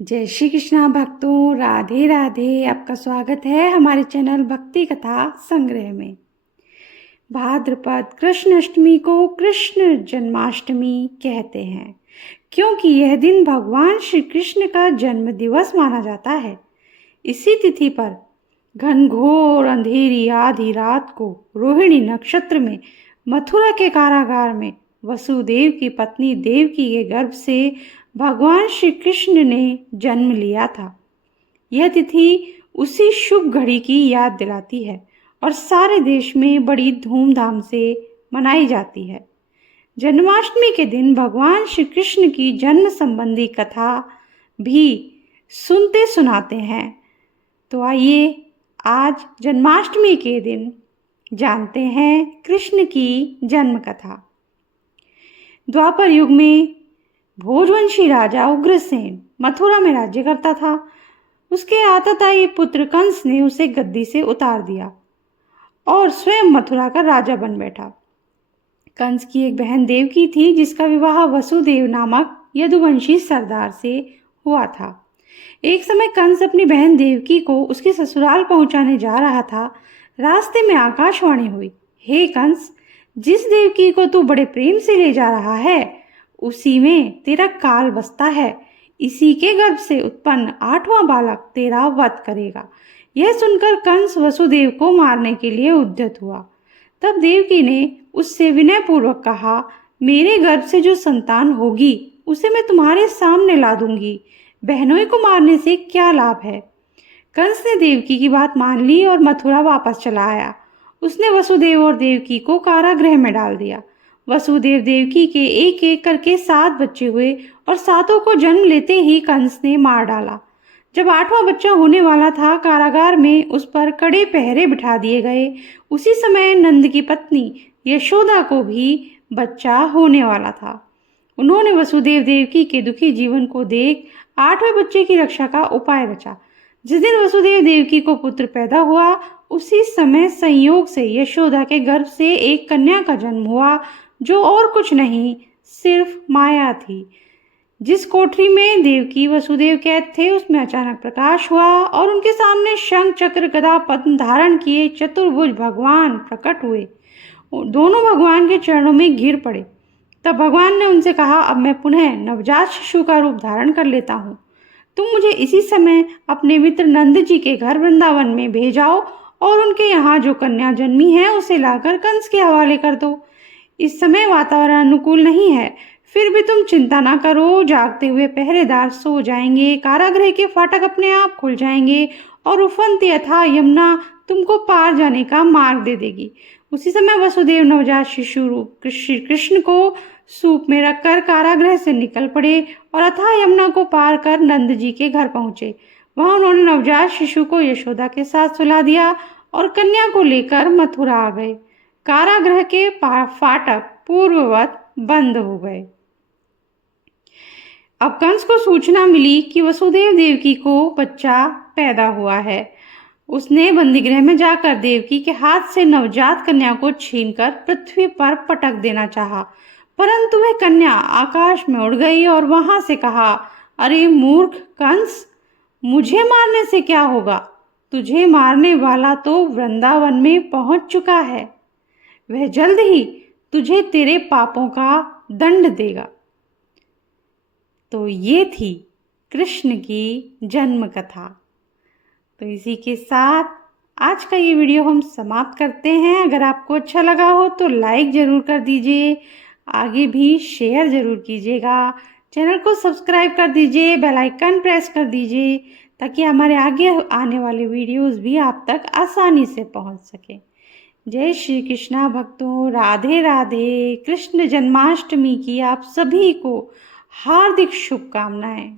जय श्री कृष्णा भक्तों, राधे राधे। आपका स्वागत है हमारे चैनल भक्ति कथा संग्रह में। भाद्रपद कृष्ण अष्टमी को कृष्ण जन्माष्टमी कहते हैं क्योंकि यह दिन भगवान श्री कृष्ण का जन्म दिवस माना जाता है। इसी तिथि पर घनघोर अंधेरी आधी रात को रोहिणी नक्षत्र में मथुरा के कारागार में वसुदेव की पत्नी देवकी के गर्भ से भगवान श्री कृष्ण ने जन्म लिया था। यह तिथि उसी शुभ घड़ी की याद दिलाती है और सारे देश में बड़ी धूमधाम से मनाई जाती है। जन्माष्टमी के दिन भगवान श्री कृष्ण की जन्म संबंधी कथा भी सुनते सुनाते हैं। तो आइए आज जन्माष्टमी के दिन जानते हैं कृष्ण की जन्म कथा। द्वापर युग में भोजवंशी राजा उग्रसेन मथुरा में राज्य करता था। उसके आतताई पुत्र कंस ने उसे गद्दी से उतार दिया और स्वयं मथुरा का राजा बन बैठा। कंस की एक बहन देवकी थी जिसका विवाह वसुदेव नामक यदुवंशी सरदार से हुआ था। एक समय कंस अपनी बहन देवकी को उसके ससुराल पहुंचाने जा रहा था। रास्ते में आकाशवाणी हुई, हे कंस, जिस देवकी को तू बड़े प्रेम से ले जा रहा है उसी में तेरा काल बसता है। इसी के गर्भ से उत्पन्न 8वां बालक तेरा वध करेगा। यह सुनकर कंस वसुदेव को मारने के लिए उद्यत हुआ। तब देवकी ने उससे विनयपूर्वक कहा, मेरे गर्भ से जो संतान होगी उसे मैं तुम्हारे सामने ला दूंगी। बहनों को मारने से क्या लाभ है। कंस ने देवकी की बात मान ली और मथुरा वापस चला आया। उसने वसुदेव और देवकी को कारागृह में डाल दिया। वसुदेव देवकी के एक एक करके 7 बच्चे हुए और 7 को जन्म लेते ही कंस ने मार डाला। जब 8वां बच्चा होने वाला था, कारागार में उस पर कड़े पहरे बिठा दिए गए। उसी समय नंद की पत्नी यशोदा को भी बच्चा होने वाला था। उन्होंने वसुदेव देवकी के दुखी जीवन को देख 8वें बच्चे की रक्षा का उपाय रचा। जिस दिन वसुदेव देवकी को पुत्र पैदा हुआ उसी समय संयोग से यशोदा के गर्भ से एक कन्या का जन्म हुआ जो और कुछ नहीं सिर्फ माया थी। जिस कोठरी में देवकी वसुदेव कैद थे उसमें अचानक प्रकाश हुआ और उनके सामने शंख चक्र गदा पद्म धारण किए चतुर्भुज भगवान प्रकट हुए। दोनों भगवान के चरणों में गिर पड़े। तब भगवान ने उनसे कहा, अब मैं पुनः नवजात शिशु का रूप धारण कर लेता हूँ। तुम मुझे इसी समय अपने मित्र नंद जी के घर वृंदावन में भेजाओ और उनके यहाँ जो कन्या जन्मी है उसे लाकर कंस के हवाले कर दो। इस समय वातावरण अनुकूल नहीं है, फिर भी तुम चिंता ना करो। जागते हुए पहरेदार सो जाएंगे, कारागृह के फाटक अपने आप खुल जाएंगे और उफनती अथाह यमुना तुमको पार जाने का मार्ग दे देगी। उसी समय वसुदेव नवजात शिशु रूप श्री कृष्ण को सूप में रखकर कारागृह से निकल पड़े और अथाह यमुना को पार कर नंद जी के घर पहुंचे। वहां उन्होंने नवजात शिशु को यशोदा के साथ सुला दिया और कन्या को लेकर मथुरा आ गए। कारागृह के फाटक पूर्ववत बंद हो गए। अब कंस को सूचना मिली कि वसुदेव देवकी को बच्चा पैदा हुआ है। उसने बंदीगृह में जाकर देवकी के हाथ से नवजात कन्या को छीनकर पृथ्वी पर पटक देना चाहा, परंतु वह कन्या आकाश में उड़ गई और वहां से कहा, अरे मूर्ख कंस, मुझे मारने से क्या होगा। तुझे मारने वाला तो वृंदावन में पहुंच चुका है। वह जल्द ही तुझे तेरे पापों का दंड देगा। तो ये थी कृष्ण की जन्म कथा। तो इसी के साथ आज का ये वीडियो हम समाप्त करते हैं। अगर आपको अच्छा लगा हो तो लाइक ज़रूर कर दीजिए, आगे भी शेयर ज़रूर कीजिएगा, चैनल को सब्सक्राइब कर दीजिए, बेल आइकन प्रेस कर दीजिए ताकि हमारे आगे आने वाले वीडियोस भी आप तक आसानी से पहुंच सके। जय श्री कृष्णा भक्तों, राधे राधे। कृष्ण जन्माष्टमी की आप सभी को हार्दिक शुभकामनाएं।